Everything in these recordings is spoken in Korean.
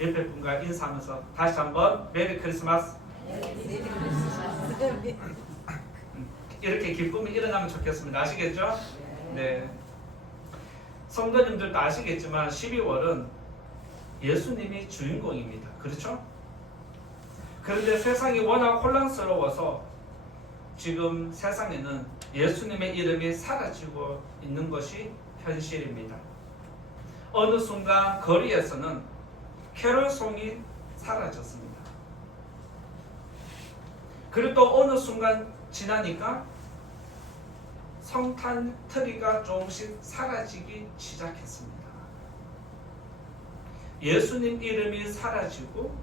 옆에 분과 인사하면서 다시 한번 메리 크리스마스. 이렇게 기쁨이 일어나면 좋겠습니다. 아시겠죠? 네. 성도님들도 아시겠지만 12월은 예수님이 주인공입니다. 그렇죠? 그런데 세상이 워낙 혼란스러워서 지금 세상에는 예수님의 이름이 사라지고 있는 것이 현실입니다. 어느 순간 거리에서는 캐롤송이 사라졌습니다. 그리고 또 어느 순간 지나니까 성탄 트리가 조금씩 사라지기 시작했습니다. 예수님 이름이 사라지고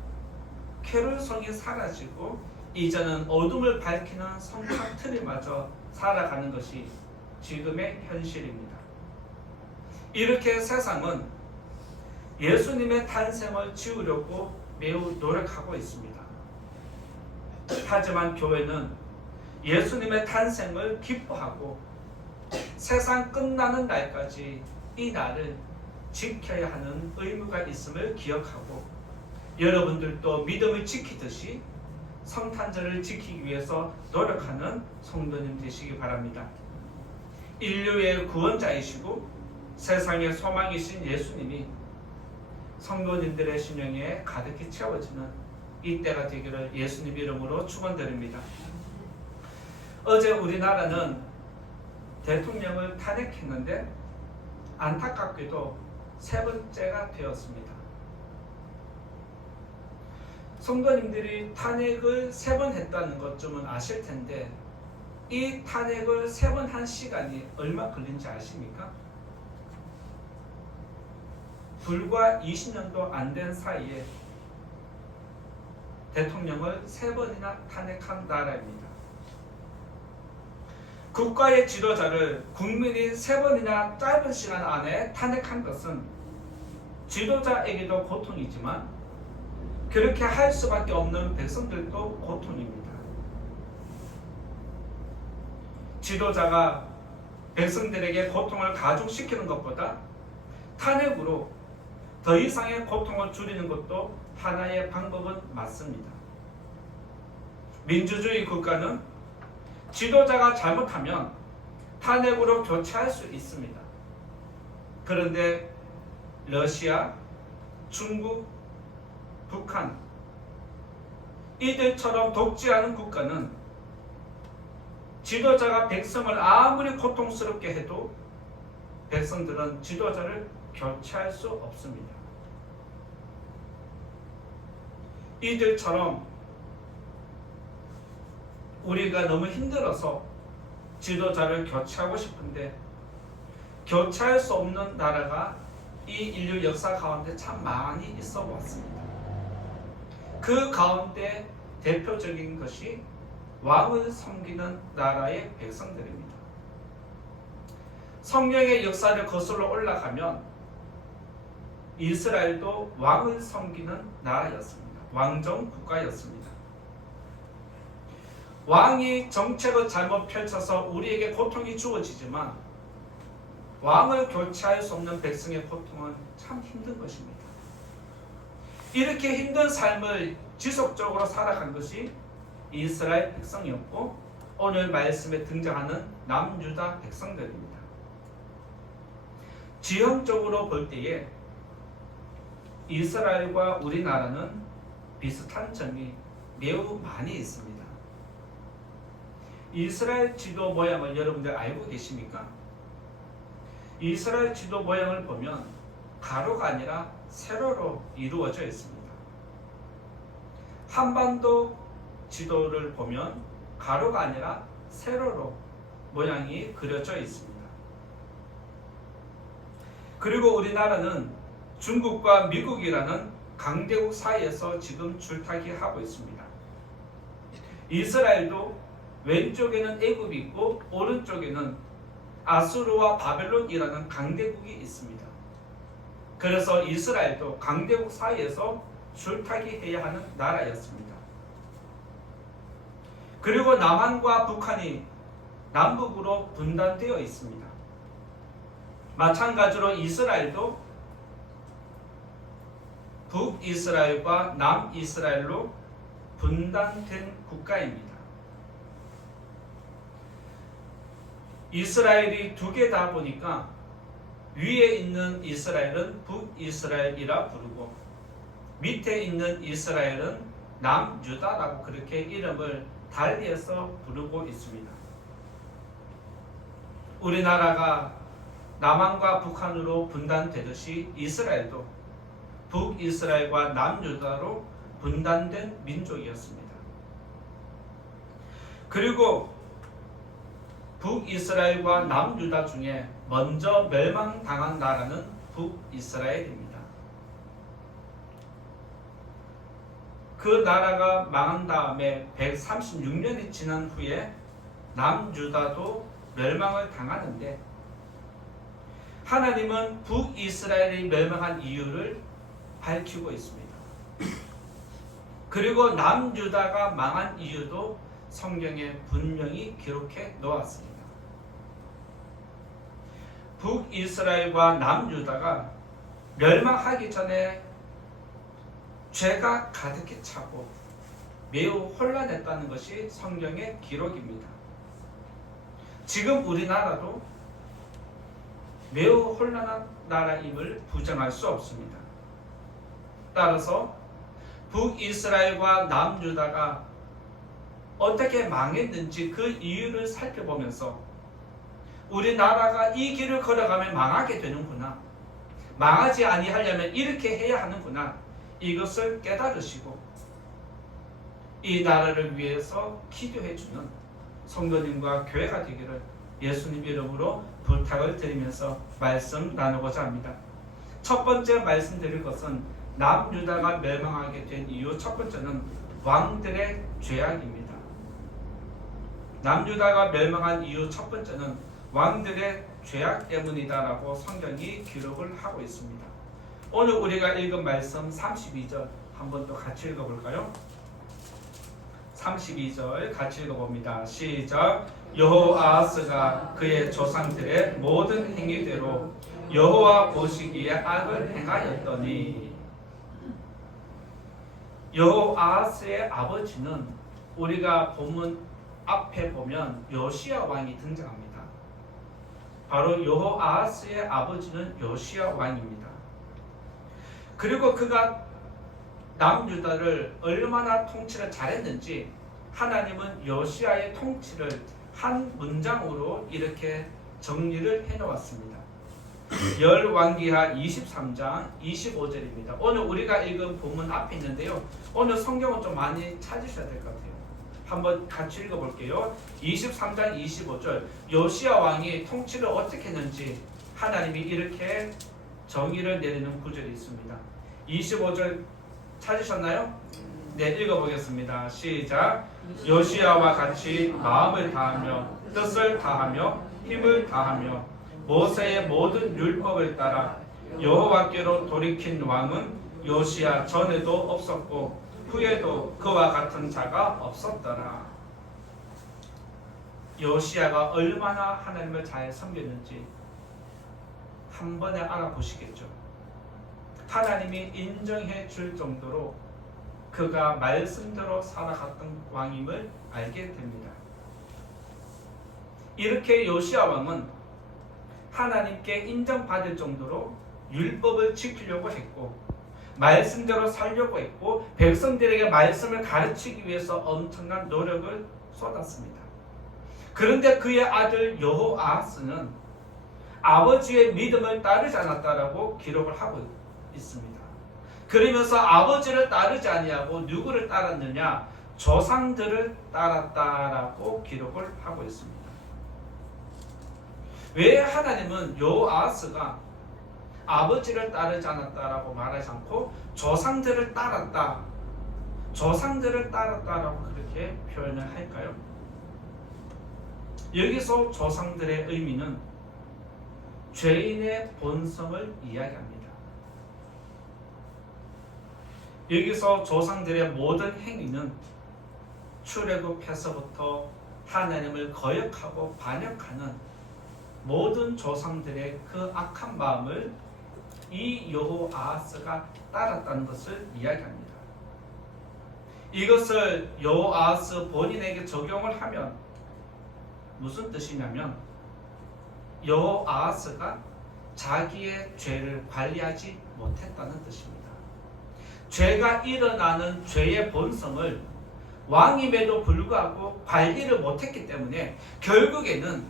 캐롤송이 사라지고 이제는 어둠을 밝히는 성탄 트리마저 살아가는 것이 지금의 현실입니다. 이렇게 세상은 예수님의 탄생을 지우려고 매우 노력하고 있습니다. 하지만 교회는 예수님의 탄생을 기뻐하고 세상 끝나는 날까지 이 날을 지켜야 하는 의무가 있음을 기억하고 여러분들도 믿음을 지키듯이 성탄절을 지키기 위해서 노력하는 성도님 되시기 바랍니다. 인류의 구원자이시고 세상의 소망이신 예수님이 성도님들의 심령에 가득히 채워지는 이때가 되기를 예수님 이름으로 축원드립니다. 어제 우리나라는 대통령을 탄핵했는데 안타깝게도 세 번째가 되었습니다. 성도님들이 탄핵을 3번 했다는 것쯤은 아실 텐데 이 탄핵을 3번 한 시간이 얼마 걸린지 아십니까? 불과 20년도 안 된 사이에 대통령을 3번이나 탄핵한 나라입니다. 국가의 지도자를 국민이 3번이나 짧은 시간 안에 탄핵한 것은 지도자에게도 고통이지만 그렇게 할 수밖에 없는 백성들도 고통입니다. 지도자가 백성들에게 고통을 가중시키는 것보다 탄핵으로 더 이상의 고통을 줄이는 것도 하나의 방법은 맞습니다. 민주주의 국가는 지도자가 잘못하면 탄핵으로 교체할 수 있습니다. 그런데 러시아, 중국, 북한 이들처럼 독재하는 국가는 지도자가 백성을 아무리 고통스럽게 해도 백성들은 지도자를 교체할 수 없습니다. 이들처럼 우리가 너무 힘들어서 지도자를 교체하고 싶은데 교체할 수 없는 나라가 이 인류 역사 가운데 참 많이 있어 왔습니다. 그 가운데 대표적인 것이 왕을 섬기는 나라의 백성들입니다. 성경의 역사를 거슬러 올라가면 이스라엘도 왕을 섬기는 나라였습니다. 왕정 국가였습니다. 왕이 정책을 잘못 펼쳐서 우리에게 고통이 주어지지만 왕을 교체할 수 없는 백성의 고통은 참 힘든 것입니다. 이렇게 힘든 삶을 지속적으로 살아간 것이 이스라엘 백성이었고 오늘 말씀에 등장하는 남유다 백성들입니다. 지형적으로 볼 때에 이스라엘과 우리나라는 비슷한 점이 매우 많이 있습니다. 이스라엘 지도 모양을 여러분들 알고 계십니까? 이스라엘 지도 모양을 보면 가로가 아니라 세로로 이루어져 있습니다. 한반도 지도를 보면 가로가 아니라 세로로 모양이 그려져 있습니다. 그리고 우리나라는 중국과 미국이라는 강대국 사이에서 지금 줄타기 하고 있습니다. 이스라엘도 왼쪽에는 애굽이 있고 오른쪽에는 아수르와 바벨론이라는 강대국이 있습니다. 그래서 이스라엘도 강대국 사이에서 줄타기 해야 하는 나라였습니다. 그리고 남한과 북한이 남북으로 분단되어 있습니다. 마찬가지로 이스라엘도 북이스라엘과 남이스라엘로 분단된 국가입니다. 이스라엘이 두 개다 보니까 위에 있는 이스라엘은 북이스라엘이라 부르고 밑에 있는 이스라엘은 남유다라고 그렇게 이름을 달리해서 부르고 있습니다. 우리나라가 남한과 북한으로 분단되듯이 이스라엘도 북이스라엘과 남유다로 분단된 민족이었습니다. 그리고 북이스라엘과 남유다 중에 먼저 멸망당한 나라는 북이스라엘입니다. 그 나라가 망한 다음에 136년이 지난 후에 남유다도 멸망을 당하는데 하나님은 북이스라엘이 멸망한 이유를 밝히고 있습니다. 그리고 남유다가 망한 이유도 성경에 분명히 기록해 놓았습니다. 북이스라엘과 남유다가 멸망하기 전에 죄가 가득히 차고 매우 혼란했다는 것이 성경의 기록입니다. 지금 우리나라도 매우 혼란한 나라임을 부정할 수 없습니다. 따라서 북이스라엘과 남유다가 어떻게 망했는지 그 이유를 살펴보면서 우리나라가 이 길을 걸어가면 망하게 되는구나, 망하지 아니하려면 이렇게 해야 하는구나, 이것을 깨달으시고 이 나라를 위해서 기도해주는 성도님과 교회가 되기를 예수님 이름으로 부탁을 드리면서 말씀 나누고자 합니다. 첫 번째 말씀드릴 것은 남유다가 멸망하게 된 이유, 첫 번째는 왕들의 죄악입니다. 남유다가 멸망한 이유 첫 번째는 왕들의 죄악 때문이다라고 성경이 기록을 하고 있습니다. 오늘 우리가 읽은 말씀 32절 한번 또 같이 읽어볼까요? 32절 같이 읽어봅니다. 시작. 여호아하스가 그의 조상들의 모든 행위대로 여호와 보시기에 악을 행하였더니, 여호아하스의 아버지는 우리가 본문 앞에 보면 요시야 왕이 등장합니다. 바로 여호아하스의 아버지는 요시야 왕입니다. 그리고 그가 남유다를 얼마나 통치를 잘했는지 하나님은 요시야의 통치를 한 문장으로 이렇게 정리를 해놓았습니다. 열왕기하 23장 25절입니다. 오늘 우리가 읽은 본문 앞에 있는데요, 오늘 성경은 좀 많이 찾으셔야 될 것 같아요. 한번 같이 읽어볼게요. 23장 25절 요시야 왕이 통치를 어떻게 했는지 하나님이 이렇게 정의를 내리는 구절이 있습니다. 25절 찾으셨나요? 네, 읽어보겠습니다. 시작. 요시야와 같이 마음을 다하며 뜻을 다하며 힘을 다하며 모세의 모든 율법을 따라 여호와께로 돌이킨 왕은 요시야 전에도 없었고 후에도 그와 같은 자가 없었더라. 요시야가 얼마나 하나님을 잘 섬겼는지 한 번에 알아보시겠죠. 하나님이 인정해 줄 정도로 그가 말씀대로 살아갔던 왕임을 알게 됩니다. 이렇게 요시야 왕은 하나님께 인정받을 정도로 율법을 지키려고 했고 말씀대로 살려고 했고 백성들에게 말씀을 가르치기 위해서 엄청난 노력을 쏟았습니다. 그런데 그의 아들 여호아하스는 아버지의 믿음을 따르지 않았다라고 기록을 하고 있습니다. 그러면서 아버지를 따르지 아니하고 누구를 따랐느냐? 조상들을 따랐다라고 기록을 하고 있습니다. 왜 하나님은 여호아하스가 아버지를 따르지 않았다라고 말하지 않고 조상들을 따랐다, 조상들을 따랐다라고 그렇게 표현을 할까요? 여기서 조상들의 의미는 죄인의 본성을 이야기합니다. 여기서 조상들의 모든 행위는 출애굽해서부터 하나님을 거역하고 반역하는 모든 조상들의 그 악한 마음을 이 여호아하스가 따랐다는 것을 이야기합니다. 이것을 여호아하스 본인에게 적용을 하면 무슨 뜻이냐면 여호아하스가 자기의 죄를 관리하지 못했다는 뜻입니다. 죄가 일어나는 죄의 본성을 왕임에도 불구하고 관리를 못했기 때문에 결국에는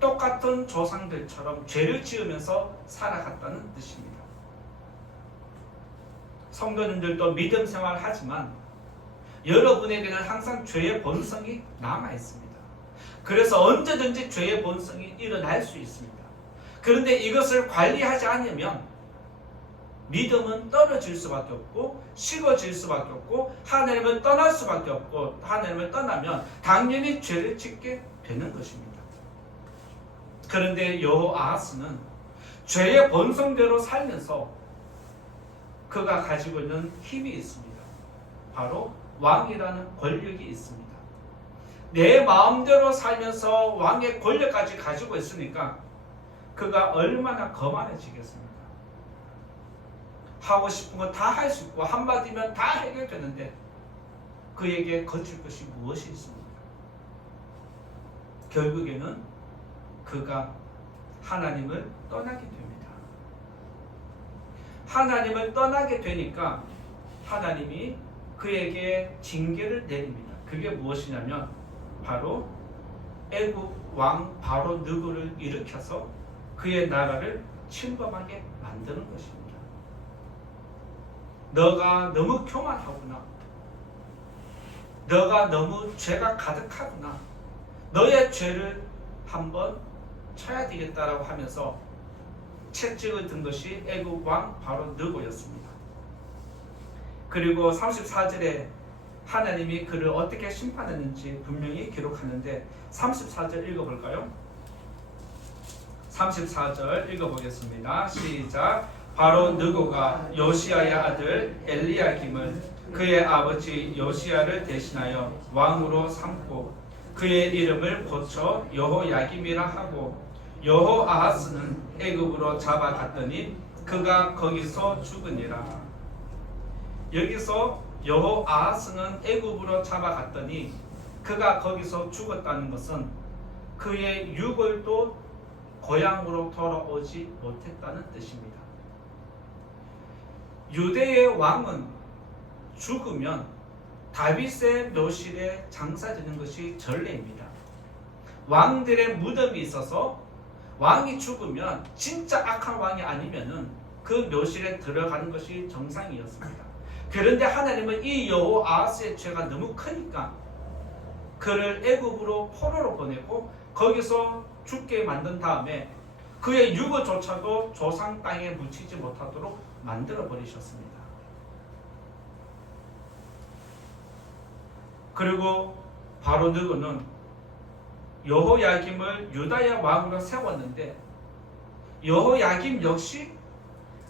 똑같은 조상들처럼 죄를 지으면서 살아갔다는 뜻입니다. 성도님들도 믿음 생활을 하지만 여러분에게는 항상 죄의 본성이 남아 있습니다. 그래서 언제든지 죄의 본성이 일어날 수 있습니다. 그런데 이것을 관리하지 않으면 믿음은 떨어질 수밖에 없고 식어질 수밖에 없고 하나님을 떠날 수밖에 없고 하나님을 떠나면 당연히 죄를 짓게 되는 것입니다. 그런데 여호아하스는 죄의 본성대로 살면서 그가 가지고 있는 힘이 있습니다. 바로 왕이라는 권력이 있습니다. 내 마음대로 살면서 왕의 권력까지 가지고 있으니까 그가 얼마나 거만해지겠습니까? 하고 싶은 거 다 할 수 있고 한마디면 다 해결되는데 그에게 거칠 것이 무엇이 있습니까? 결국에는 그가 하나님을 떠나게 됩니다. 하나님을 떠나게 되니까 하나님이 그에게 징계를 내립니다. 그게 무엇이냐면 바로 애굽 왕 바로 느고를 일으켜서 그의 나라를 침범하게 만드는 것입니다. 너가 너무 교만하구나. 너가 너무 죄가 가득하구나. 너의 죄를 한번 쳐야 되겠다라고 하면서 채찍을 든 것이 애굽 왕 바로 느고였습니다. 그리고 34절에 하나님이 그를 어떻게 심판했는지 분명히 기록하는데 34절 읽어볼까요? 34절 읽어보겠습니다. 시작. 바로 느고가 요시야의 아들 엘리야김을 그의 아버지 요시야를 대신하여 왕으로 삼고 그의 이름을 고쳐 여호야김이라 하고 여호아하스는 애굽으로 잡아갔더니 그가 거기서 죽으니라. 여기서 여호아하스는 애굽으로 잡아갔더니 그가 거기서 죽었다는 것은 그의 유골도 고향으로 돌아오지 못했다는 뜻입니다. 유대의 왕은 죽으면 다윗의 묘실에 장사되는 것이 전례입니다. 왕들의 무덤이 있어서 왕이 죽으면 진짜 악한 왕이 아니면은 그 묘실에 들어가는 것이 정상이었습니다. 그런데 하나님은 이 여호아하스의 죄가 너무 크니까 그를 애굽으로 포로로 보내고 거기서 죽게 만든 다음에 그의 유고조차도 조상 땅에 묻히지 못하도록 만들어 버리셨습니다. 그리고 바로 느고는 여호야김을 유다의 왕으로 세웠는데 여호야김 역시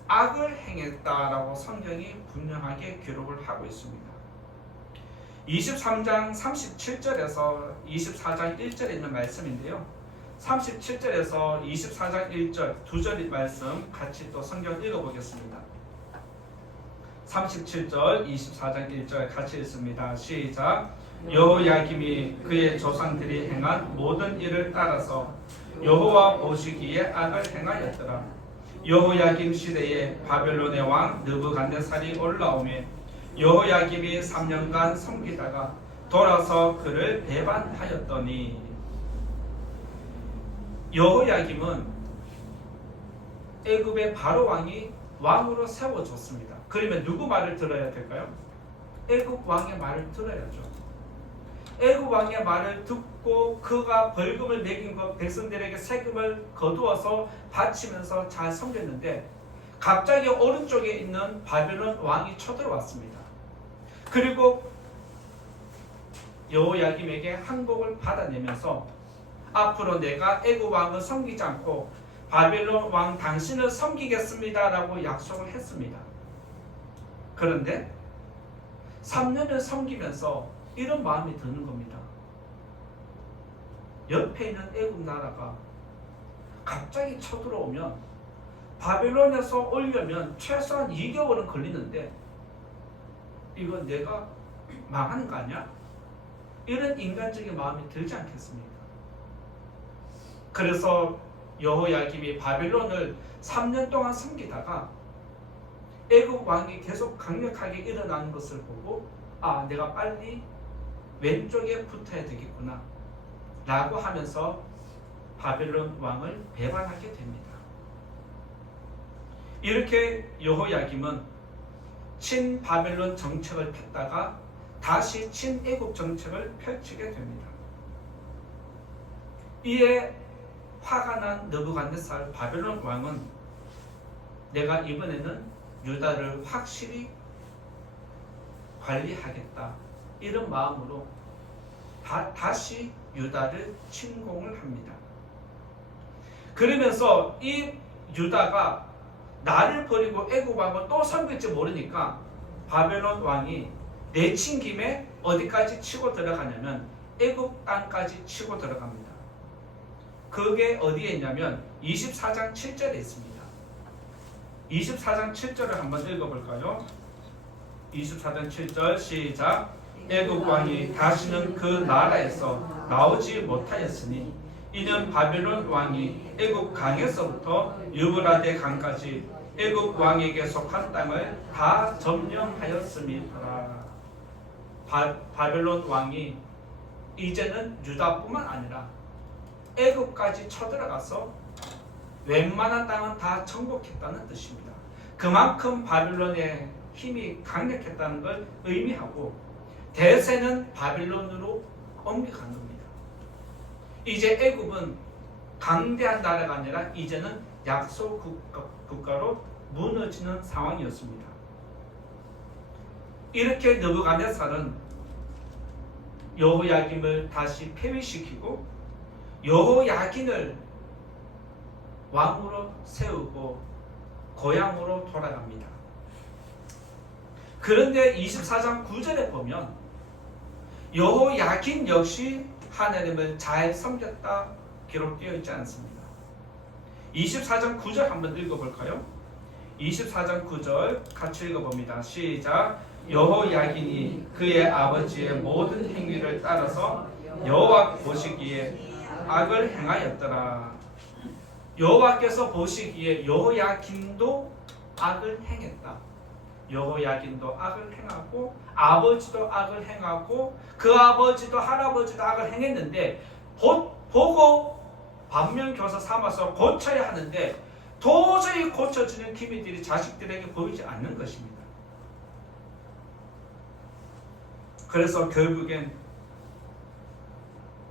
악을 행했다라고 성경이 분명하게 기록을 하고 있습니다. 23장 37절에서 24장 1절에 있는 말씀인데요. 37절에서 24장 1절 두 절의 말씀 같이 또 성경 읽어보겠습니다. 37절 24장 1절 같이 읽습니다. 시작. 여호야김이 그의 조상들이 행한 모든 일을 따라서 여호와 보시기에 악을 행하였더라. 여호야김 시대에 바벨론의 왕 느부갓네살이 올라오매 여호야김이 3년간 섬기다가 돌아서 그를 배반하였더니. 여호야김은 애굽의 바로 왕이 왕으로 세워졌습니다. 그러면 누구 말을 들어야 될까요? 애굽 왕의 말을 들어야죠. 애굽 왕의 말을 듣고 그가 벌금을 매긴 것 백성들에게 세금을 거두어서 바치면서 잘 섬겼는데 갑자기 오른쪽에 있는 바벨론 왕이 쳐들어왔습니다. 그리고 여호야김에게 항복을 받아내면서 앞으로 내가 애굽 왕을 섬기지 않고 바벨론 왕 당신을 섬기겠습니다라고 약속을 했습니다. 그런데 3년을 섬기면서 이런 마음이 드는 겁니다. 옆에 있는 애굽 나라가 갑자기 쳐들어오면 바벨론에서 오려면 최소한 2개월은 걸리는데 이거 내가 망하는 거 아니야? 이런 인간적인 마음이 들지 않겠습니까? 그래서 여호야김이 바벨론을 3년 동안 섬기다가 애굽 왕이 계속 강력하게 일어나는 것을 보고 아, 내가 빨리 왼쪽에 붙어야 되겠구나 라고 하면서 바벨론 왕을 배반하게 됩니다. 이렇게 여호야김은 친바벨론 정책을 폈다가 다시 친애굽 정책을 펼치게 됩니다. 이에 화가 난 느부갓네살 바벨론 왕은 내가 이번에는 유다를 확실히 관리하겠다 이런 마음으로 다시 유다를 침공을 합니다. 그러면서 이 유다가 나를 버리고 애굽 왕을 또 섬길지 모르니까 바벨론 왕이 내친 김에 어디까지 치고 들어가냐면 애굽 땅까지 치고 들어갑니다. 그게 어디에 있냐면 24장 7절에 있습니다. 24장 7절을 한번 읽어볼까요? 24장 7절 시작. 애굽 왕이 다시는 그 나라에서 나오지 못하였으니 이는 바벨론 왕이 애굽 강에서부터 유브라데 강까지 애굽 왕에게 속한 땅을 다 점령하였음이더라. 바벨론 왕이 이제는 유다뿐만 아니라 애굽까지 쳐들어가서 웬만한 땅은 다 정복했다는 뜻입니다. 그만큼 바벨론의 힘이 강력했다는 걸 의미하고 대세는 바벨론으로 옮겨간 겁니다. 이제 애굽은 강대한 나라가 아니라 이제는 약소 국가로 무너지는 상황이었습니다. 이렇게 느부갓네살은 여호야김을 다시 폐위시키고 여호야긴을 왕으로 세우고 고향으로 돌아갑니다. 그런데 24장 9절에 보면 여호야긴 역시 하나님을 잘 섬겼다 기록되어 있지 않습니다. 24장 9절 한번 읽어볼까요? 24장 9절 같이 읽어봅니다. 시작. 여호야긴이 그의 아버지의 모든 행위를 따라서 여호와 보시기에 악을 행하였더라. 여호와께서 보시기에 여호야긴도 악을 행했다. 여호야긴도 악을 행하고 아버지도 악을 행하고 그 아버지도 할아버지도 악을 행했는데 보고 반면교사 삼아서 고쳐야 하는데 도저히 고쳐지는 기미들이 자식들에게 보이지 않는 것입니다. 그래서 결국엔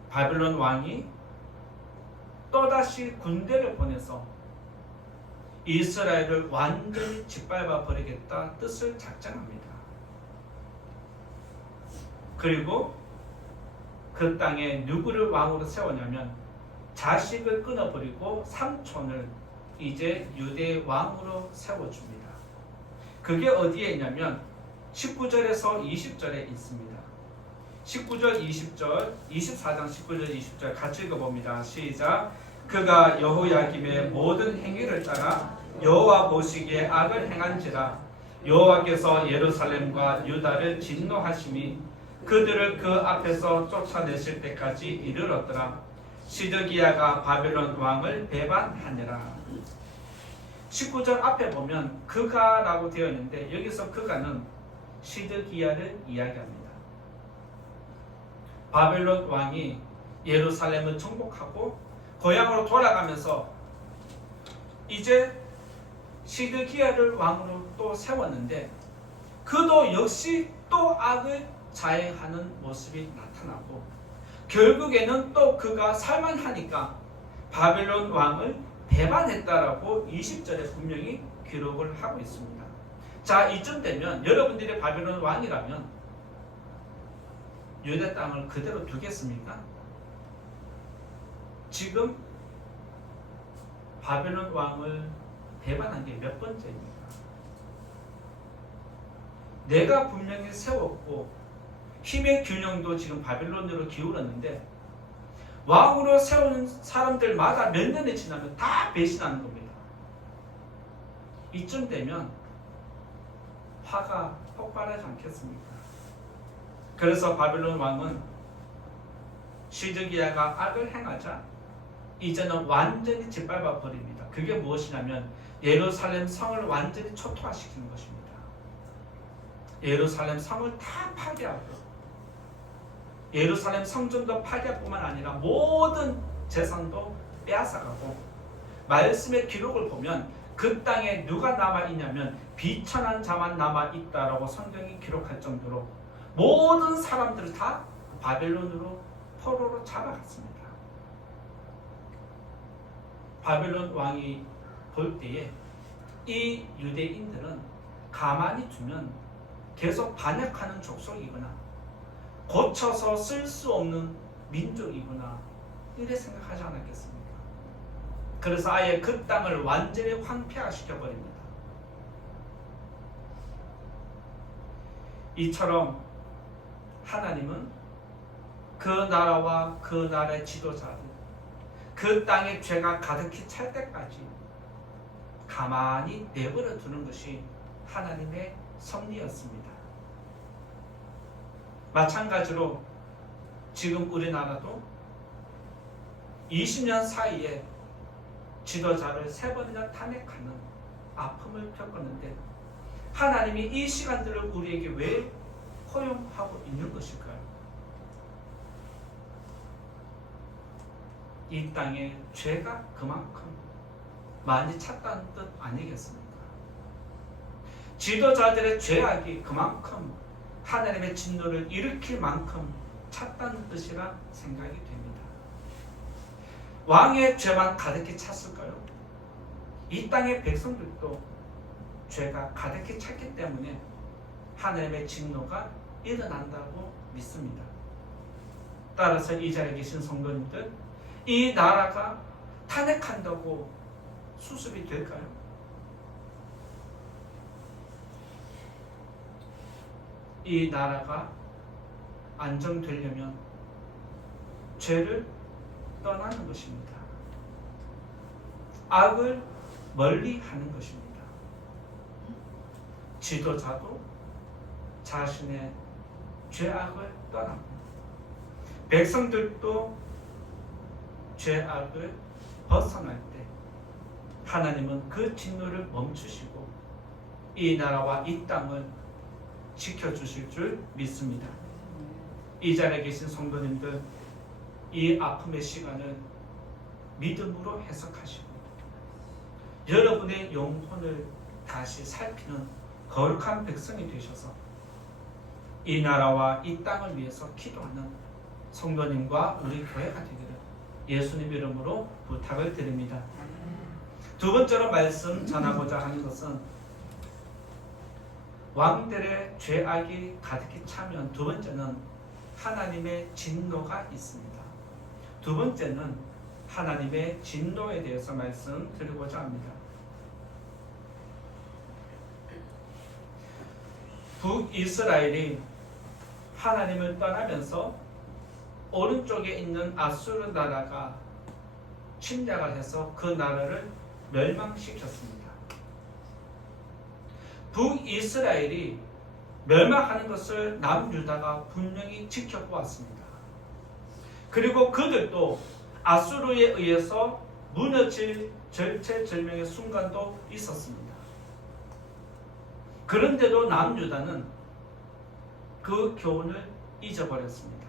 바벨론 왕이 또다시 군대를 보내서 이스라엘을 완전히 짓밟아 버리겠다 뜻을 작정합니다. 그리고 그 땅에 누구를 왕으로 세우냐면 자식을 끊어버리고 삼촌을 이제 유대의 왕으로 세워줍니다. 그게 어디에 있냐면 19절에서 20절에 있습니다. 19절 20절 24장 19절 20절 같이 읽어봅니다. 시작. 그가 여호야김의 모든 행위를 따라 여호와 보시기에 악을 행한지라 여호와께서 예루살렘과 유다를 진노하심이 그들을 그 앞에서 쫓아내실 때까지 이르렀더라. 시드기야가 바벨론 왕을 배반하니라. 19절 앞에 보면 그가라고 되어 있는데 여기서 그가는 시드기야를 이야기합니다. 바벨론 왕이 예루살렘을 정복하고 고향으로 돌아가면서 이제 시드기야를 왕으로 또 세웠는데 그도 역시 또 악을 자행하는 모습이 나타나고 결국에는 또 그가 살만하니까 바벨론 왕을 배반했다라고 20절에 분명히 기록을 하고 있습니다. 자, 이쯤 되면 여러분들이 바벨론 왕이라면 유대 땅을 그대로 두겠습니까? 지금 바벨론 왕을 배반한 게 몇 번째입니까? 내가 분명히 세웠고 힘의 균형도 지금 바벨론으로 기울었는데 왕으로 세우는 사람들마다 몇 년이 지나면 다 배신하는 겁니다. 이쯤 되면 화가 폭발하지 않겠습니까? 그래서 바벨론 왕은 시드기야가 악을 행하자 이제는 완전히 짓밟아 버립니다. 그게 무엇이냐면 예루살렘 성을 완전히 초토화시키는 것입니다. 예루살렘 성을 다 파괴하고 예루살렘 성전도 파괴뿐만 아니라 모든 재산도 빼앗아가고 말씀의 기록을 보면 그 땅에 누가 남아있냐면 비천한 자만 남아있다라고 성경이 기록할 정도로 모든 사람들을 다 바벨론으로 포로로 잡아갔습니다. 바벨론 왕이 볼 때에 이 유대인들은 가만히 두면 계속 반역하는 족속이구나, 고쳐서 쓸 수 없는 민족이구나, 이래 생각하지 않았겠습니까? 그래서 아예 그 땅을 완전히 황폐화시켜 버립니다. 이처럼 하나님은 그 나라와 그 나라의 지도자를 그 땅에 죄가 가득히 찰 때까지 가만히 내버려 두는 것이 하나님의 섭리였습니다. 마찬가지로 지금 우리나라도 20년 사이에 지도자를 3번이나 탄핵하는 아픔을 겪었는데 하나님이 이 시간들을 우리에게 왜 허용하고 있는 것일까요? 이 땅에 죄가 그만큼 많이 찼다는 뜻 아니겠습니까? 지도자들의 죄악이 그만큼 하나님의 진노를 일으킬 만큼 찼다는 뜻이라 생각이 됩니다. 왕의 죄만 가득히 찼을까요? 이 땅의 백성들도 죄가 가득히 찼기 때문에 하나님의 진노가 일어난다고 믿습니다. 따라서 이 자리에 계신 성도님들, 이 나라가 탄핵한다고 수습이 될까요? 이 나라가 안정되려면 죄를 떠나는 것입니다. 악을 멀리 하는 것입니다. 지도자도 자신의 죄악을 떠나고 백성들도 죄악을 벗어날 때 하나님은 그 진노를 멈추시고 이 나라와 이 땅을 지켜주실 줄 믿습니다. 이 자리에 계신 성도님들, 이 아픔의 시간을 믿음으로 해석하시고 여러분의 영혼을 다시 살피는 거룩한 백성이 되셔서 이 나라와 이 땅을 위해서 기도하는 성도님과 우리 교회가 되기를 예수님 이름으로 부탁을 드립니다. 두 번째로 말씀 전하고자 하는 것은 왕들의 죄악이 가득히 차면 두 번째는 하나님의 진노가 있습니다. 두 번째는 하나님의 진노에 대해서 말씀드리고자 합니다. 북이스라엘이 하나님을 떠나면서 오른쪽에 있는 아수르 나라가 침략을 해서 그 나라를 멸망시켰습니다. 북이스라엘이 멸망하는 것을 남유다가 분명히 지켜보았습니다. 그리고 그들도 아수르에 의해서 무너질 절체절명의 순간도 있었습니다. 그런데도 남유다는 그 교훈을 잊어버렸습니다.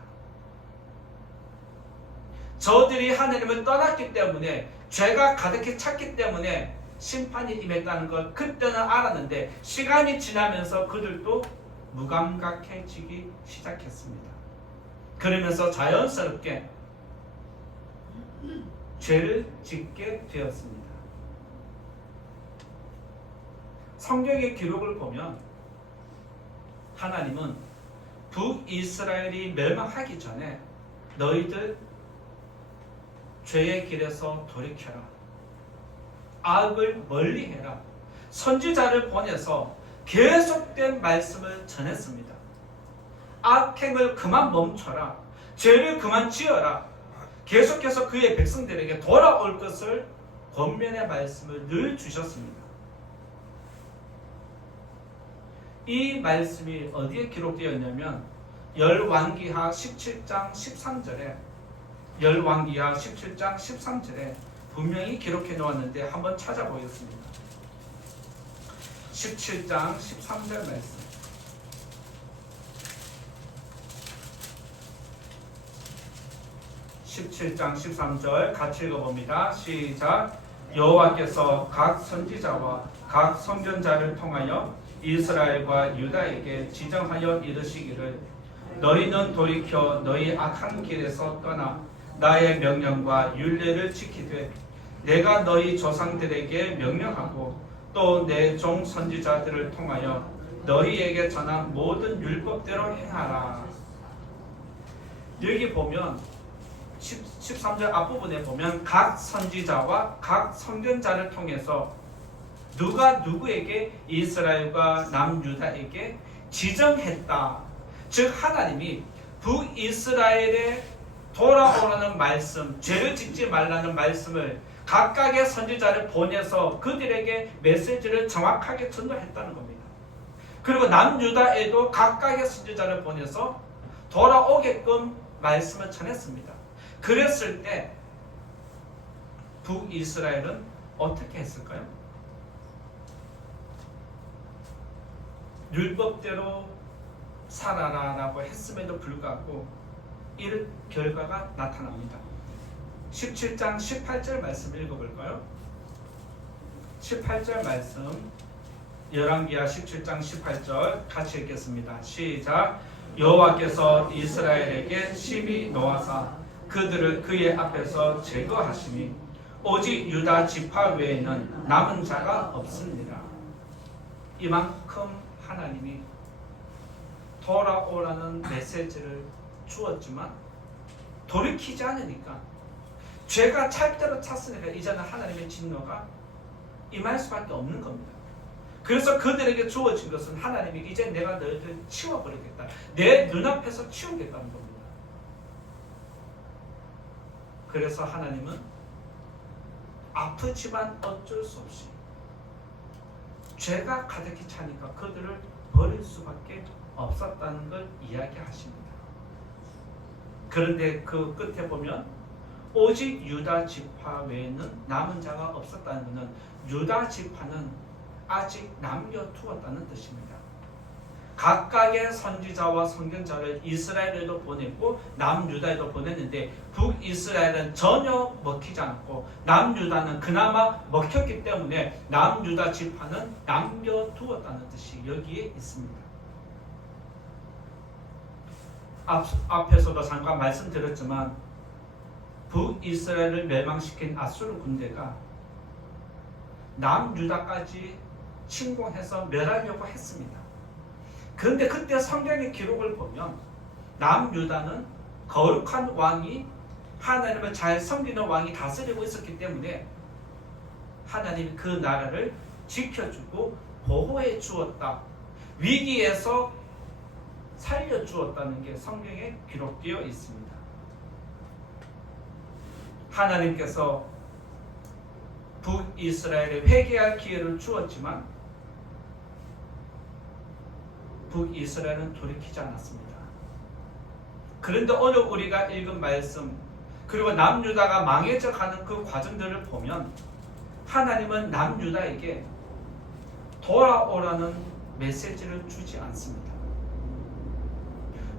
저들이 하나님을 떠났기 때문에 죄가 가득히 찼기 때문에 심판이 임했다는 걸 그때는 알았는데 시간이 지나면서 그들도 무감각해지기 시작했습니다. 그러면서 자연스럽게 죄를 짓게 되었습니다. 성경의 기록을 보면 하나님은 북이스라엘이 멸망하기 전에 너희들 죄의 길에서 돌이켜라, 악을 멀리해라, 선지자를 보내서 계속된 말씀을 전했습니다. 악행을 그만 멈춰라, 죄를 그만 지어라, 계속해서 그의 백성들에게 돌아올 것을 권면의 말씀을 늘 주셨습니다. 이 말씀이 어디에 기록되어 있냐면 열왕기하 17장 13절에 열왕기하 17장 13절에 분명히 기록해 놓았는데 한번 찾아보겠습니다. 17장 13절 말씀. 17장 13절 같이 읽어봅니다. 시작. 여호와께서 각 선지자와 각 선견자를 통하여 이스라엘과 유다에게 지정하여 이르시기를 너희는 돌이켜 너희 악한 길에서 떠나 나의 명령과 율례를 지키되 내가 너희 조상들에게 명령하고 또 내 종 선지자들을 통하여 너희에게 전한 모든 율법대로 행하라. 여기 보면 13절 앞부분에 보면 각 선지자와 각 선견자를 통해서 누가 누구에게 이스라엘과 남유다에게 지정했다. 즉 하나님이 북이스라엘에 돌아오라는 말씀, 죄를 짓지 말라는 말씀을 각각의 선지자를 보내서 그들에게 메시지를 정확하게 전달했다는 겁니다. 그리고 남유다에도 각각의 선지자를 보내서 돌아오게끔 말씀을 전했습니다. 그랬을 때 북이스라엘은 어떻게 했을까요? 율법대로 살아라라고 했음에도 불구하고 이런 결과가 나타납니다. 17장 18절 말씀 읽어볼까요? 18절 말씀 열왕기하 17장 18절 같이 읽겠습니다. 시작. 여호와께서 이스라엘에게 심히 노하사 그들을 그의 앞에서 제거하시니 오직 유다 지파 외에는 남은 자가 없습니다. 이만큼 하나님이 돌아오라는 메시지를 주었지만 돌이키지 않으니까 죄가 찰대로 찼으니까 이제는 하나님의 진노가 임할 수밖에 없는 겁니다. 그래서 그들에게 주어진 것은 하나님이 이제 내가 너희를 치워버리겠다. 내 눈앞에서 치우겠다는 겁니다. 그래서 하나님은 아프지만 어쩔 수 없이 죄가 가득히 차니까 그들을 버릴 수밖에 없었다는 걸 이야기하십니다. 그런데 그 끝에 보면 오직 유다 지파 외에는 남은 자가 없었다는 것은 유다 지파는 아직 남겨두었다는 뜻입니다. 각각의 선지자와 선견자를 이스라엘에도 보냈고 남유다에도 보냈는데 북이스라엘은 전혀 먹히지 않고 남유다는 그나마 먹혔기 때문에 남유다 지파는 남겨두었다는 뜻이 여기에 있습니다. 앞에서도 잠깐 말씀드렸지만 북이스라엘을 멸망시킨 아수르 군대가 남유다까지 침공해서 멸하려고 했습니다. 그런데 그때 성경의 기록을 보면 남유다는 거룩한 왕이 하나님을 잘 섬기는 왕이 다스리고 있었기 때문에 하나님이 그 나라를 지켜주고 보호해 주었다. 위기에서 살려주었다는 게 성경에 기록되어 있습니다. 하나님께서 북이스라엘에 회개할 기회를 주었지만 북이스라엘은 돌이키지 않았습니다. 그런데 오늘 우리가 읽은 말씀 그리고 남유다가 망해져 가는 그 과정들을 보면 하나님은 남유다에게 돌아오라는 메시지를 주지 않습니다.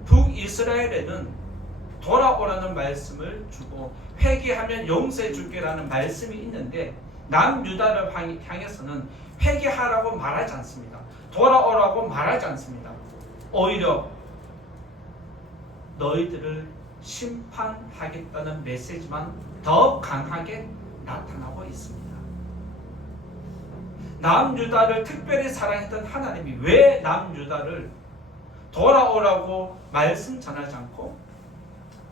북이스라엘에는 돌아오라는 말씀을 주고 회개하면 용서해 줄게라는 말씀이 있는데 남유다를 향해서는 회개하라고 말하지 않습니다. 돌아오라고 말하지 않습니다. 오히려 너희들을 심판하겠다는 메시지만 더 강하게 나타나고 있습니다. 남유다를 특별히 사랑했던 하나님이 왜 남유다를 돌아오라고 말씀 전하지 않고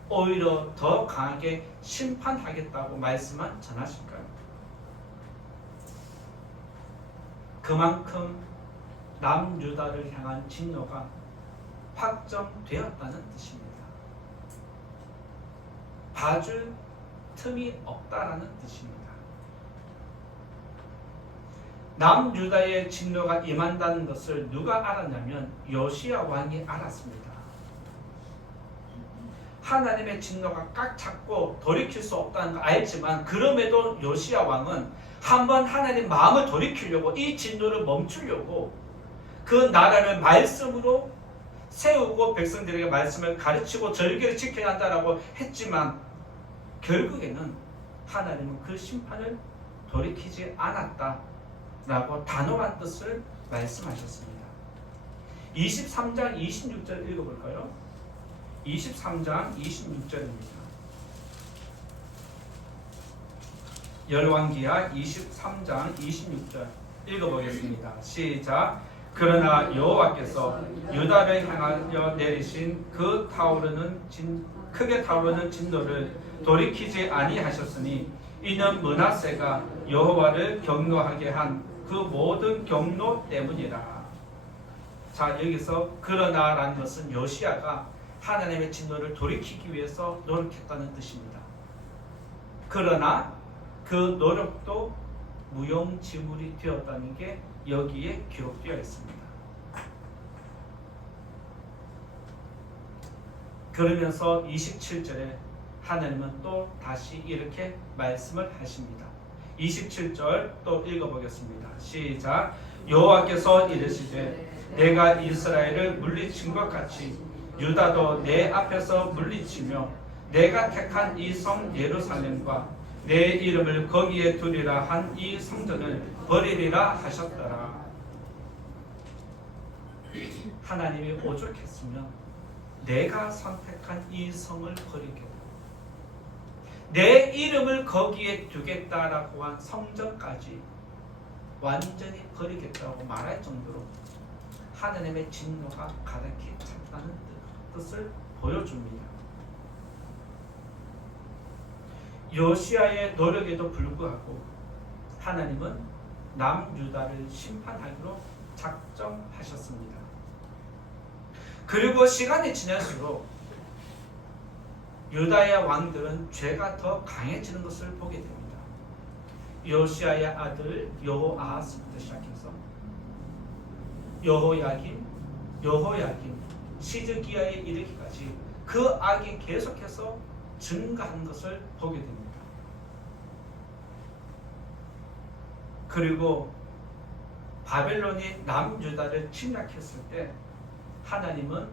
오히려 더 강하게 심판하겠다고 말씀만 전하실까요? 그만큼 남유다를 향한 진노가 확정되었다는 뜻입니다. 봐줄 틈이 없다라는 뜻입니다. 남유다의 진노가 임한다는 것을 누가 알았냐면 요시야 왕이 알았습니다. 하나님의 진노가 꽉 잡고 돌이킬 수 없다는 걸 알지만 그럼에도 요시야 왕은 한번 하나님 마음을 돌이키려고 이 진노를 멈추려고 그 나라를 말씀으로 세우고 백성들에게 말씀을 가르치고 절기를 지켜야 한다라고 했지만 결국에는 하나님은 그 심판을 돌이키지 않았다라고 단호한 뜻을 말씀하셨습니다. 23장 26절 읽어볼까요? 23장 26절입니다. 열왕기하 23장 26절 읽어보겠습니다. 시작. 그러나 여호와께서 유다를 향하여 내리신 그 크게 타오르는 진노를 돌이키지 아니하셨으니 이는 므낫세가 여호와를 경노하게 한 그 모든 경노 때문이라. 자, 여기서 그러나라는 것은 요시야가 하나님의 진노를 돌이키기 위해서 노력했다는 뜻입니다. 그러나 그 노력도 무용지물이 되었다는 게 여기에 기록되어 있습니다. 그러면서 27절에 하나님은 또 다시 이렇게 말씀을 하십니다. 27절 또 읽어보겠습니다. 시작. 여호와께서 이르시되 내가 이스라엘을 물리친 것 같이 유다도 내 앞에서 물리치며 내가 택한 이 성 예루살렘과 내 이름을 거기에 두리라 한 이 성전을 버리리라 하셨더라. 하나님이 오죽했으면 내가 선택한 이 성을 버리겠다, 내 이름을 거기에 두겠다라고 한 성전까지 완전히 버리겠다고 말할 정도로 하나님의 진노가 가득히 찼다는 뜻을 보여줍니다. 요시야의 노력에도 불구하고 하나님은 남유다를 심판하기로 작정하셨습니다. 그리고 시간이 지날수록 유다의 왕들은 죄가 더 강해지는 것을 보게 됩니다. 요시야의 아들 여호아하스부터 시작해서 여호야김, 시드기야에 이르기까지 그 악이 계속해서 증가하는 것을 보게 됩니다. 그리고 바벨론이 남유다를 침략했을 때 하나님은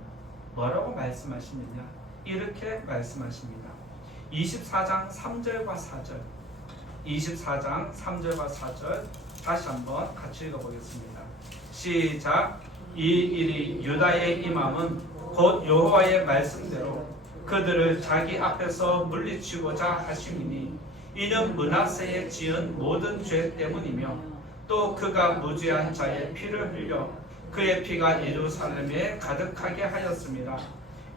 뭐라고 말씀하시느냐? 이렇게 말씀하십니다. 24장 3절과 4절 24장 3절과 4절 다시 한번 같이 읽어보겠습니다. 시작. 이 일이 유다의 임함은 곧 여호와의 말씀대로 그들을 자기 앞에서 물리치고자 하심이니 이는 므낫세에 지은 모든 죄 때문이며 또 그가 무죄한 자의 피를 흘려 그의 피가 예루살렘에 가득하게 하였습니다.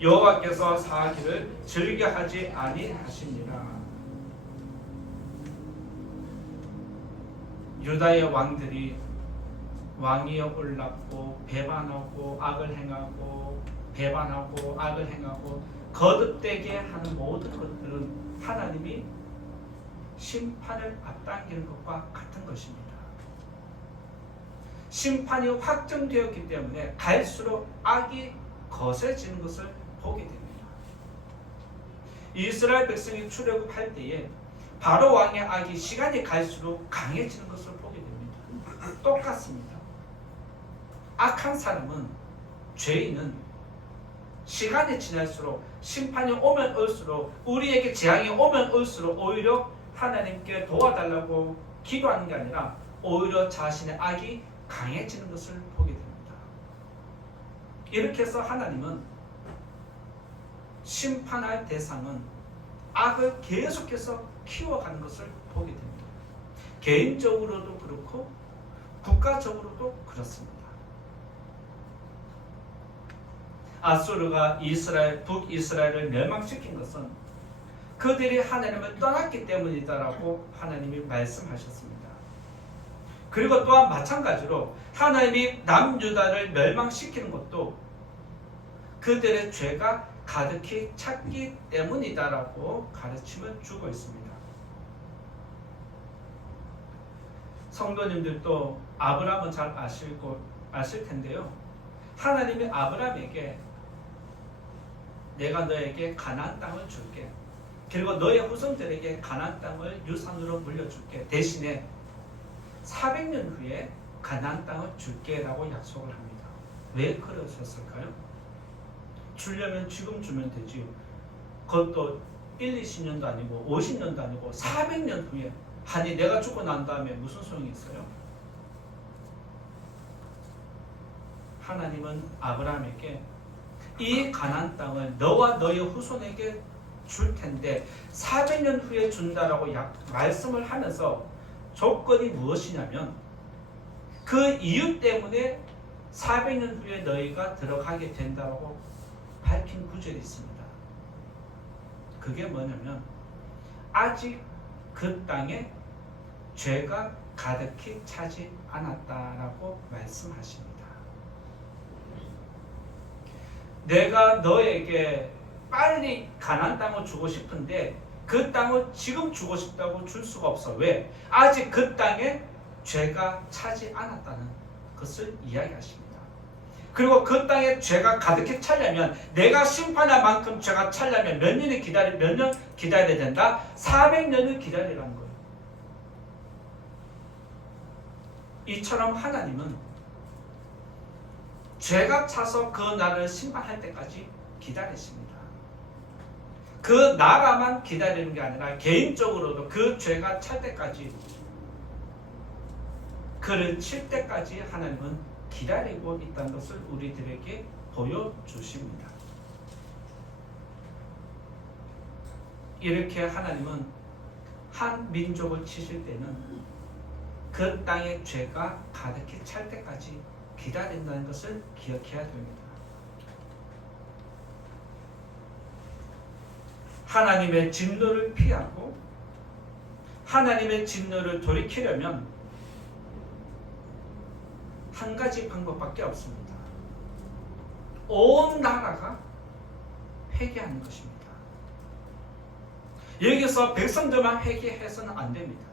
여호와께서 사하기를 즐겨하지 아니하시니라. 유다의 왕들이 왕위에 올랐고 배반하고 악을 행하고 배반하고 악을 행하고 거듭되게 하는 모든 것들은 하나님이 심판을 앞당기는 것과 같은 것입니다. 심판이 확정되었기 때문에 갈수록 악이 거세지는 것을 보게 됩니다. 이스라엘 백성이 출애굽할 때에 바로 왕의 악이 시간이 갈수록 강해지는 것을 보게 됩니다. 똑같습니다. 악한 사람은, 죄인은 시간이 지날수록, 심판이 오면 올수록, 우리에게 재앙이 오면 올수록 오히려 하나님께 도와달라고 기도하는 게 아니라 오히려 자신의 악이 강해지는 것을 보게 됩니다. 이렇게 해서 하나님은 심판할 대상은 악을 계속해서 키워가는 것을 보게 됩니다. 개인적으로도 그렇고 국가적으로도 그렇습니다. 아수르가 북이스라엘을 멸망시킨 것은 그들이 하나님을 떠났기 때문이다라고 하나님이 말씀하셨습니다. 그리고 또한 마찬가지로 하나님이 남유다를 멸망시키는 것도 그들의 죄가 가득히 찼기 때문이다라고 가르침을 주고 있습니다. 성도님들도 아브라함은 잘 아실 텐데요. 하나님이 아브라함에게 내가 너에게 가나안 땅을 줄게. 그리고 너의 후손들에게 가나안 땅을 유산으로 물려줄게. 대신에 400년 후에 가나안 땅을 줄게라고 약속을 합니다. 왜 그러셨을까요? 주려면 지금 주면 되지요. 그것도 1, 20년도 아니고 50년도 아니고 400년 후에. 아니 내가 죽고 난 다음에 무슨 소용이 있어요? 하나님은 아브라함에게 이 가나안 땅을 너와 너의 후손에게 줄 텐데 400년 후에 준다라고 말씀을 하면서 조건이 무엇이냐면 그 이유 때문에 400년 후에 너희가 들어가게 된다고 밝힌 구절이 있습니다. 그게 뭐냐면 아직 그 땅에 죄가 가득히 차지 않았다라고 말씀하십니다. 내가 너에게 빨리 가나안 땅을 주고 싶은데 그 땅을 지금 주고 싶다고 줄 수가 없어. 왜? 아직 그 땅에 죄가 차지 않았다는 것을 이야기하십니다. 그리고 그 땅에 죄가 가득히 차려면 내가 심판할 만큼 죄가 차려면 몇 년 기다려야 된다? 400년을 기다리라는 거예요. 이처럼 하나님은 죄가 차서 그 날을 심판할 때까지 기다리십니다. 그 나라만 기다리는 게 아니라 개인적으로도 그 죄가 찰 때까지 그를 칠 때까지 하나님은 기다리고 있다는 것을 우리들에게 보여주십니다. 이렇게 하나님은 한 민족을 치실 때는 그 땅의 죄가 가득히 찰 때까지 기다린다는 것을 기억해야 됩니다. 하나님의 진노를 피하고 하나님의 진노를 돌이키려면 한 가지 방법밖에 없습니다. 온 나라가 회개하는 것입니다. 여기서 백성들만 회개해서는 안 됩니다.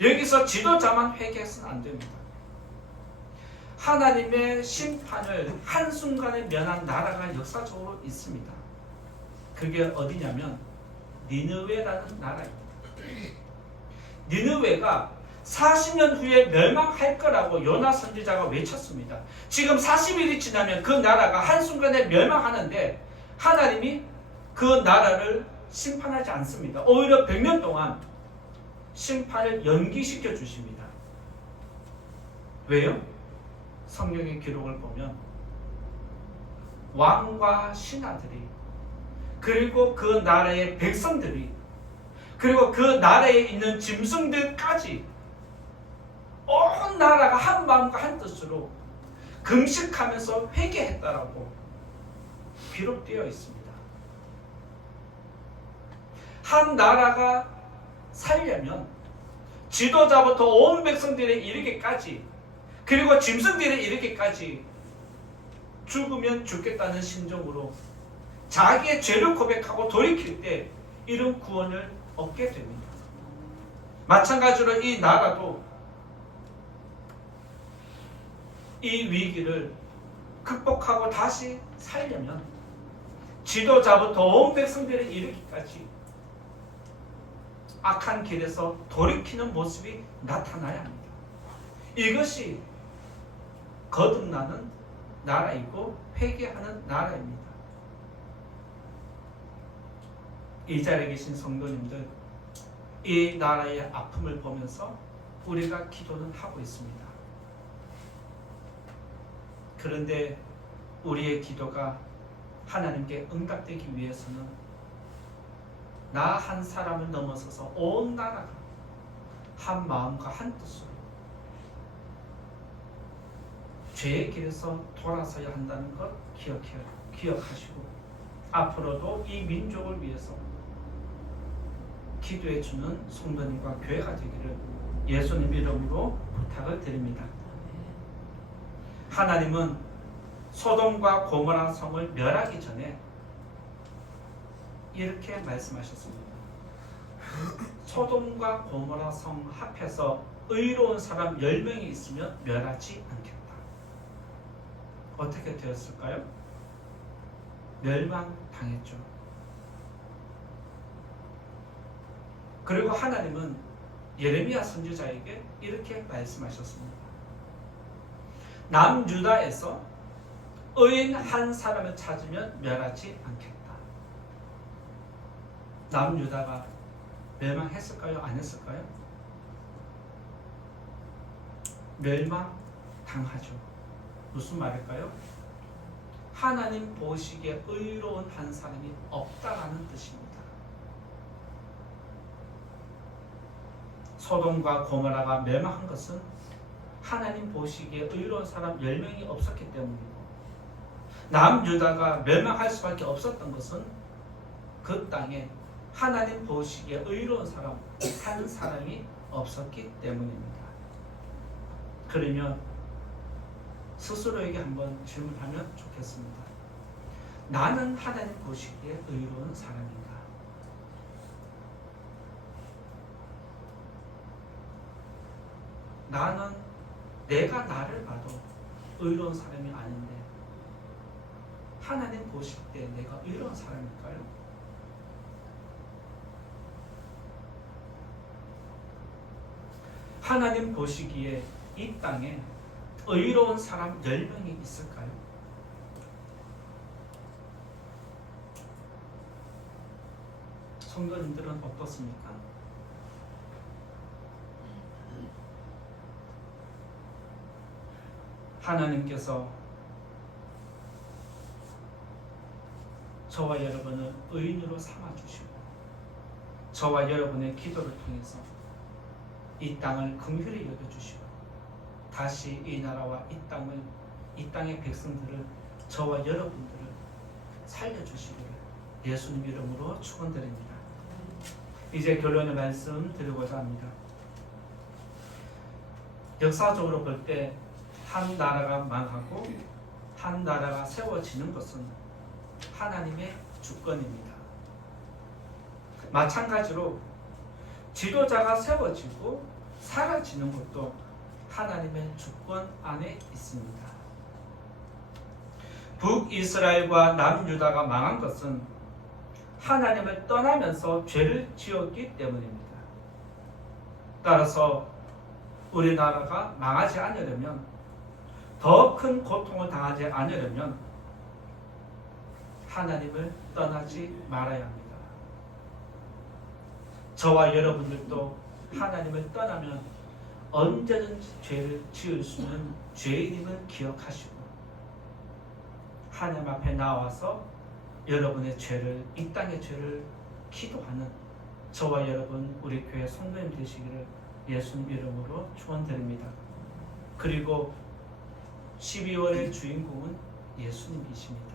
여기서 지도자만 회개해서는 안 됩니다. 하나님의 심판을 한순간에 면한 나라가 역사적으로 있습니다. 그게 어디냐면 니느웨라는 나라입니다. 니느웨가 40년 후에 멸망할 거라고 요나 선지자가 외쳤습니다. 지금 40일이 지나면 그 나라가 한순간에 멸망하는데 하나님이 그 나라를 심판하지 않습니다. 오히려 100년 동안 심판을 연기시켜 주십니다. 왜요? 성경의 기록을 보면 왕과 신하들이 그리고 그 나라의 백성들이 그리고 그 나라에 있는 짐승들까지 온 나라가 한 마음과 한 뜻으로 금식하면서 회개했다라고 기록되어 있습니다. 한 나라가 살려면 지도자부터 온 백성들에 이르기까지 그리고 짐승들에 이르기까지 죽으면 죽겠다는 심정으로 자기의 죄를 고백하고 돌이킬 때 이런 구원을 얻게 됩니다. 마찬가지로 이 나라도 이 위기를 극복하고 다시 살려면 지도자부터 온 백성들에 이르기까지 악한 길에서 돌이키는 모습이 나타나야 합니다. 이것이 거듭나는 나라이고 회개하는 나라입니다. 이 자리에 계신 성도님들, 이 나라의 아픔을 보면서 우리가 기도는 하고 있습니다. 그런데 우리의 기도가 하나님께 응답되기 위해서는 나 한 사람을 넘어서서 온 나라가 한 마음과 한 뜻으로 죄의 길에서 돌아서야 한다는 것 기억하시고 앞으로도 이 민족을 위해서 기도해 주는 성도님과 교회가 되기를 예수님 이름으로 부탁을 드립니다. 하나님은 소돔과 고모라 성을 멸하기 전에 이렇게 말씀하셨습니다. 소돔과 고모라 성 합해서 의로운 사람 10명이 있으면 멸하지 않겠다. 어떻게 되었을까요? 멸망당했죠. 그리고 하나님은 예레미야 선지자에게 이렇게 말씀하셨습니다. 남유다에서 의인 한 사람을 찾으면 멸하지 않겠다. 남유다가 멸망했을까요? 안 했을까요? 멸망당하죠. 무슨 말일까요? 하나님 보시기에 의로운 한 사람이 없다라는 뜻입니다. 소돔과 고모라가 멸망한 것은 하나님 보시기에 의로운 사람 10명이 없었기 때문이고, 남유다가 멸망할 수밖에 없었던 것은 그 땅에 하나님 보시기에 의로운 사람 한 사람이 없었기 때문입니다. 그러면 스스로에게 한번 질문하면 좋겠습니다. 나는 하나님 보시기에 의로운 사람인가? 나는 내가 나를 봐도 의로운 사람이 아닌데 하나님 보실 때 내가 의로운 사람일까요? 하나님 보시기에 이 땅에 의로운 사람 10명이 있을까요? 성도님들은 어떻습니까? 하나님께서 저와 여러분을 의인으로 삼아주시고 저와 여러분의 기도를 통해서 이 땅을 긍휼히 여겨주시고 다시 이 나라와 이 땅의 백성들을 저와 여러분들을 살려주시기를 예수님 이름으로 축원드립니다. 이제 결론의 말씀 드리고자 합니다. 역사적으로 볼 때 한 나라가 망하고 한 나라가 세워지는 것은 하나님의 주권입니다. 마찬가지로 지도자가 세워지고 사라지는 것도 하나님의 주권 안에 있습니다. 북이스라엘과 남유다가 망한 것은 하나님을 떠나면서 죄를 지었기 때문입니다. 따라서 우리나라가 망하지 않으려면, 더 큰 고통을 당하지 않으려면 하나님을 떠나지 말아야 합니다. 저와 여러분들도 하나님을 떠나면 언제든지 죄를 지을 수 있는 죄인임을 기억하시고 하나님 앞에 나와서 여러분의 죄를, 이 땅의 죄를 기도하는 저와 여러분, 우리 교회 성도님 되시기를 예수님 이름으로 축원드립니다. 그리고 12월의 주인공은 예수님이십니다.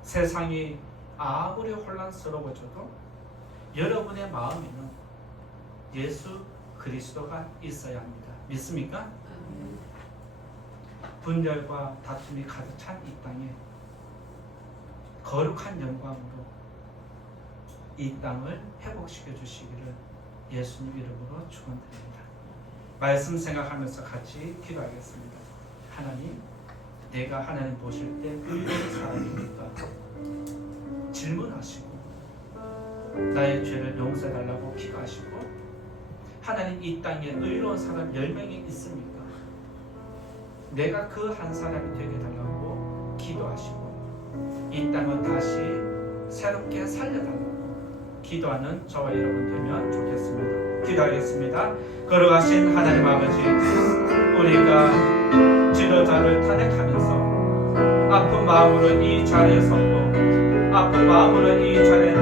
세상이 아무리 혼란스러워져도 여러분의 마음에는 예수 그리스도가 있어야 합니다. 믿습니까? 분열과 다툼이 가득 찬 이 땅에 거룩한 영광으로 이 땅을 회복시켜 주시기를 예수님 이름으로 축원드립니다. 말씀 생각하면서 같이 기도하겠습니다. 하나님, 내가 하나님 보실 때 의로운 사람입니까? 질문하시고 나의 죄를 용서해달라고 기도하시고, 하나님 이 땅에 의로운 사람 10명이 있습니까? 내가 그 한 사람이 되게 해달라고 기도하시고 이 땅을 다시 새롭게 살려달라고 기도하는 저와 여러분 되면 좋겠습니다. 기도하겠습니다. 거룩하신 하나님 아버지, 우리가 지도자를 탄핵하면서 아픈 마음으로 이 자리에 섰고 아픈 마음으로 이 자리에